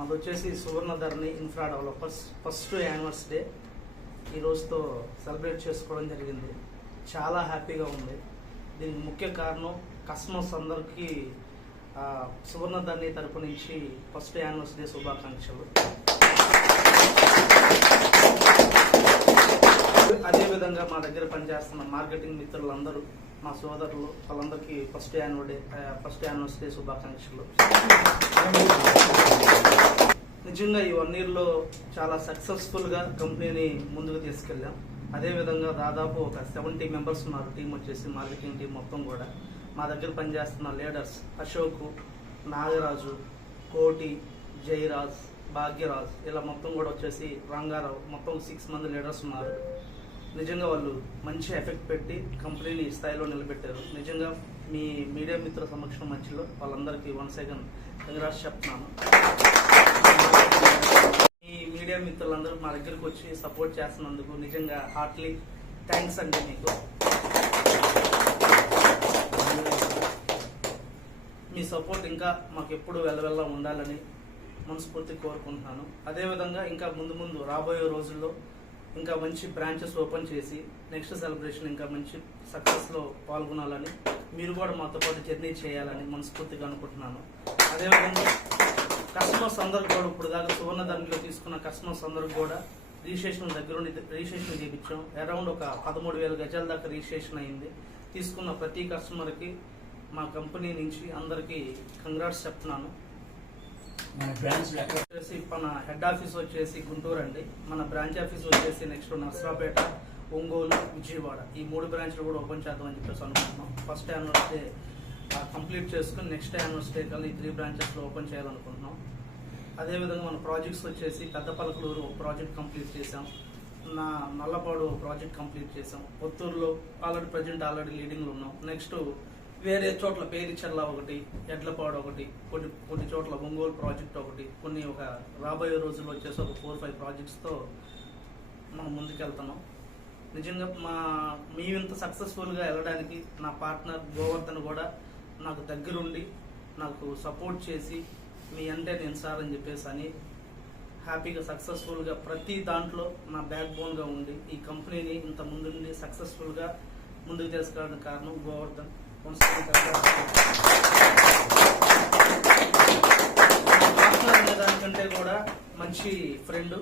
మాది వచ్చేసి Suvarnadharani infra developers first anniversary day ఈ రోజుతో సెలబ్రేట్ చేసుకోవడం జరిగింది. చాలా హ్యాపీగా ఉంది. దీనికి ముఖ్య కారణం కస్టమర్స్ అందరికీ సువర్ణధరణి తరపు నుంచి ఫస్ట్ యానివర్సరీ డే శుభాకాంక్షలు. అదేవిధంగా మా దగ్గర పనిచేస్తున్న మార్కెటింగ్ మిత్రులందరూ, మా సోదరులు, వాళ్ళందరికీ ఫస్ట్ యానివర్సరీ డే శుభాకాంక్షలు. నిజంగా ఈ 1 yearలో చాలా సక్సెస్ఫుల్గా కంపెనీని ముందుకు తీసుకెళ్ళాం. అదేవిధంగా దాదాపు ఒక 70 members ఉన్నారు. టీం వచ్చేసి మార్కెటింగ్ టీం మొత్తం కూడా మా దగ్గర పనిచేస్తున్న లీడర్స్ అశోక్, నాగరాజు, కోటి, జయరాజ్, భాగ్యరాజ్, ఇలా మొత్తం కూడా వచ్చేసి రంగారావు, మొత్తం 6 మంది లీడర్స్ ఉన్నారు. నిజంగా వాళ్ళు మంచి ఎఫెక్ట్ పెట్టి కంపెనీని స్థాయిలో నిలబెట్టారు. నిజంగా మీ మీడియా మిత్రుల సమక్షం మధ్యలో వాళ్ళందరికీ వన్స్ అగైన్ కంగ్రాట్స్ చెప్తున్నాను. ఈ మీడియా మిత్రులందరూ మా దగ్గరకు వచ్చి సపోర్ట్ చేస్తున్నందుకు నిజంగా హార్ట్లీ థ్యాంక్స్ అండి. మీకు మీ సపోర్ట్ ఇంకా మాకు ఎప్పుడు వెళ్ళవెళ్ళ ఉండాలని మనస్ఫూర్తి కోరుకుంటున్నాను. అదేవిధంగా ఇంకా ముందు రాబోయే రోజుల్లో ఇంకా మంచి బ్రాంచెస్ ఓపెన్ చేసి నెక్స్ట్ సెలబ్రేషన్ ఇంకా మంచి సక్సెస్లో పాల్గొనాలని, మీరు కూడా మాతో పాటు జర్నీ చేయాలని మనస్ఫూర్తిగా అనుకుంటున్నాను. అదేవిధంగా కస్టమర్స్ అందరికి కూడా ఇప్పుడు దాకా సువర్ణధరణిలో తీసుకున్న కస్టమర్స్ అందరికి కూడా రిజిస్ట్రేషన్ దగ్గరుండి రిజిస్ట్రేషన్ చేయించాం. అరౌండ్ ఒక 13,000 గజాల దాకా రిజిస్ట్రేషన్ అయింది. తీసుకున్న ప్రతి కస్టమర్కి మా కంపెనీ నుంచి అందరికీ కంగ్రాట్స్ చెప్తున్నాను. వచ్చేసి మన హెడ్ ఆఫీస్ వచ్చేసి గుంటూరు అండి. మన బ్రాంచ్ ఆఫీస్ వచ్చేసి నెక్స్ట్ నర్సరాపేట, ఒంగోలు, విజయవాడ, ఈ 3 బ్రాంచ్లు కూడా ఓపెన్ చేద్దామని చెప్పేసి అనుకుంటున్నాం. ఫస్ట్ యానివర్సరీ కంప్లీట్ చేసుకుని నెక్స్ట్ యానివర్సరీ కల్లా ఈ 3 బ్రాంచెస్లో ఓపెన్ చేయాలనుకుంటున్నాం. అదేవిధంగా మన ప్రాజెక్ట్స్ వచ్చేసి పెద్దపలకలూరు ఒక ప్రాజెక్ట్ కంప్లీట్ చేసాం, నల్లపాడు ప్రాజెక్ట్ కంప్లీట్ చేసాం, పుత్తూరులో ఆల్రెడీ లీడింగ్లో ఉన్నాం. నెక్స్ట్ వేరే చోట్ల పేరిచర్ల ఒకటి, ఎడ్లపాడు ఒకటి, కొన్ని చోట్ల ఒంగోలు ప్రాజెక్ట్ ఒకటి, కొన్ని ఒక రాబోయే రోజుల్లో వచ్చేసి ఒక 4-5 ప్రాజెక్ట్స్తో మనం ముందుకెళ్తున్నాం. నిజంగా మేమింత సక్సెస్ఫుల్గా వెళ్ళడానికి నా పార్ట్నర్ గోవర్ధన్ కూడా నాకు దగ్గరుండి నాకు సపోర్ట్ చేసి మీ అంటే నేను సార్ అని చెప్పేసి అని హ్యాపీగా సక్సెస్ఫుల్గా ప్రతి దాంట్లో నా బ్యాక్ బోన్గా ఉండి ఈ కంపెనీని ఇంత ముందుండి సక్సెస్ఫుల్గా ముందుకు తీసుకెళ్ళడానికి కారణం గోవర్ధన్. పార్ట్నర్ అనే దానికంటే కూడా మంచి ఫ్రెండ్,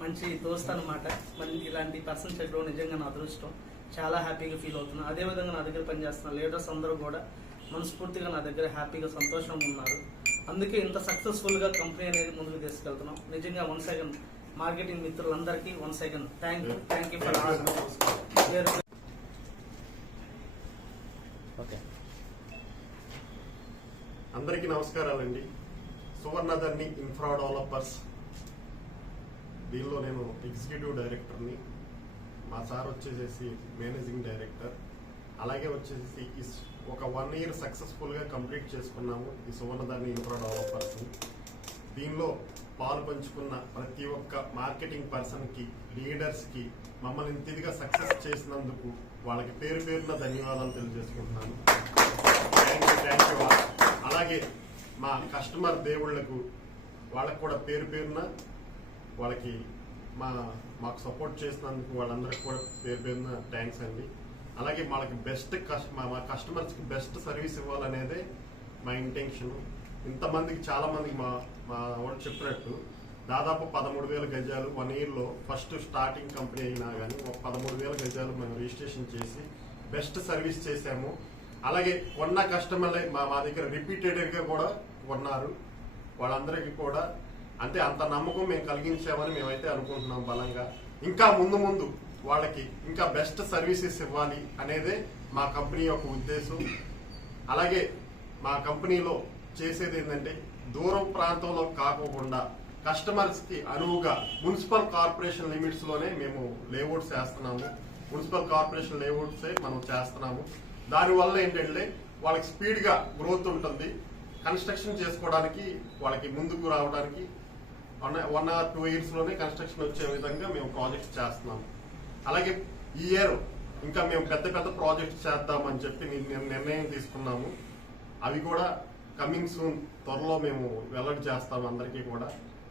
మంచి దోస్త్ అనమాట. మరి ఇలాంటి పర్సన్ చెప్పడం నిజంగా నా అదృష్టం. చాలా హ్యాపీగా ఫీల్ అవుతున్నాను. అదేవిధంగా నా దగ్గర పనిచేస్తున్న లీడర్స్ అందరూ కూడా మనస్ఫూర్తిగా నా దగ్గర హ్యాపీగా సంతోషంగా ఉన్నారు. అందుకే ఇంత సక్సెస్ఫుల్గా కంపెనీ అనేది ముందుకు తీసుకెళ్తున్నాం. నిజంగా వన్స్ అగైన్ మార్కెటింగ్ మిత్రులందరికీ once again thank you for all. అందరికీ నమస్కారాలండి. సువర్ణధరణి ఇన్ఫ్రా డెవలపర్స్, దీనిలో నేను ఎగ్జిక్యూటివ్ డైరెక్టర్ని, మా సార్ వచ్చేసి మేనేజింగ్ డైరెక్టర్. అలాగే వచ్చేసి ఒక 1 year సక్సెస్ఫుల్గా కంప్లీట్ చేసుకున్నాము ఈ సువర్ణధరణి ఇన్ఫ్రా డెవలపర్స్ని. దీనిలో పాలు పంచుకున్న ప్రతి ఒక్క మార్కెటింగ్ పర్సన్కి, లీడర్స్కి, మమ్మల్ని ఇంతగా సక్సెస్ చేసినందుకు వాళ్ళకి పేరున ధన్యవాదాలు తెలియజేసుకుంటున్నాను. Thank you. అలాగే మా కస్టమర్ దేవుళ్లకు వాళ్ళకు కూడా పేరున వాళ్ళకి మాకు సపోర్ట్ చేసినందుకు వాళ్ళందరికీ కూడా పేరున థ్యాంక్స్ అండి. అలాగే వాళ్ళకి మా కస్టమర్స్కి బెస్ట్ సర్వీస్ ఇవ్వాలనేదే మా ఇంటెన్షన్. ఇంతమందికి చాలా మందికి మా వాళ్ళు చెప్పినట్టు దాదాపు 13,000 గజాలు 1 yearలో ఫస్ట్ స్టార్టింగ్ కంపెనీ అయినా కానీ 13,000 గజాలు మేము రిజిస్ట్రేషన్ చేసి బెస్ట్ సర్వీస్ చేశాము. అలాగే కొన్న కస్టమర్లే మా దగ్గర రిపీటెడ్గా కూడా కొన్నారు. వాళ్ళందరికీ కూడా అంత నమ్మకం మేము కలిగించామని మేమైతే అనుకుంటున్నాం బలంగా. ఇంకా ముందు వాళ్ళకి ఇంకా బెస్ట్ సర్వీసెస్ ఇవ్వాలి అనేదే మా కంపెనీ యొక్క ఉద్దేశం. అలాగే మా కంపెనీలో చేసేది ఏంటంటే దూరం ప్రాంతంలో కాకోకుండా కస్టమర్స్కి అనువుగా మున్సిపల్ కార్పొరేషన్ లిమిట్స్లోనే మేము లేఅవుట్స్ వేస్తున్నాము. మున్సిపల్ కార్పొరేషన్ లేఅవుట్సే మనం చేస్తున్నాము. దానివల్ల ఏంటంటే వాళ్ళకి స్పీడ్గా గ్రోత్ ఉంటుంది. కన్స్ట్రక్షన్ చేసుకోవడానికి వాళ్ళకి ముందుకు రావడానికి 1 or 2 yearsలోనే కన్స్ట్రక్షన్ వచ్చే విధంగా మేము ప్రాజెక్ట్స్ చేస్తున్నాము. అలాగే ఈ ఇయర్ ఇంకా మేము పెద్ద ప్రాజెక్ట్స్ చేద్దామని చెప్పి నిర్ణయం తీసుకున్నాము. అవి కూడా కమింగ్ సూన్ త్వరలో మేము వెల్లడి చేస్తాము అందరికీ కూడా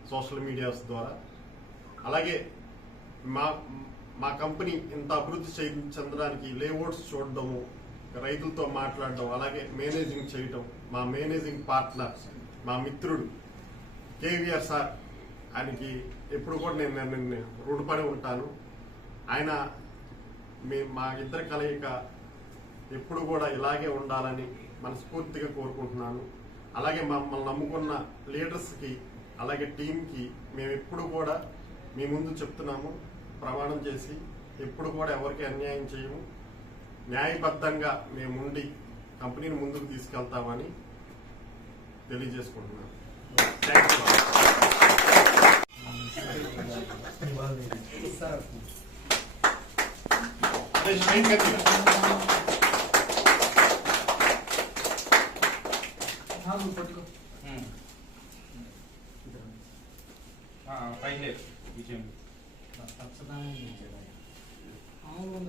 సోషల్ మీడియాస్ ద్వారా. అలాగే మా కంపెనీ ఇంత అభివృద్ధి చెందడానికి లేఅవుట్స్ చూడడము, రైతులతో మాట్లాడడం, అలాగే మేనేజింగ్ చేయడం, మా మేనేజింగ్ పార్ట్నర్ మా మిత్రుడు కేవీఆర్ సార్, ఆయనకి ఎప్పుడు కూడా నేను రుణపడి ఉంటాను. ఆయన మా ఇద్దరి కలయిక ఎప్పుడు కూడా ఇలాగే ఉండాలని మనస్ఫూర్తిగా కోరుకుంటున్నాను. అలాగే మమ్మల్ని నమ్ముకున్న లీడర్స్కి అలాగే టీంకి మేము ఎప్పుడు కూడా మీ ముందు చెప్తున్నాము, ప్రమాణం చేసి ఎప్పుడు కూడా ఎవరికి అన్యాయం చేయము, న్యాయబద్ధంగా మేముండి కంపెనీని ముందుకు తీసుకెళ్తామని తెలియజేసుకుంటున్నాను. Thank you. పైలే విజయం అవును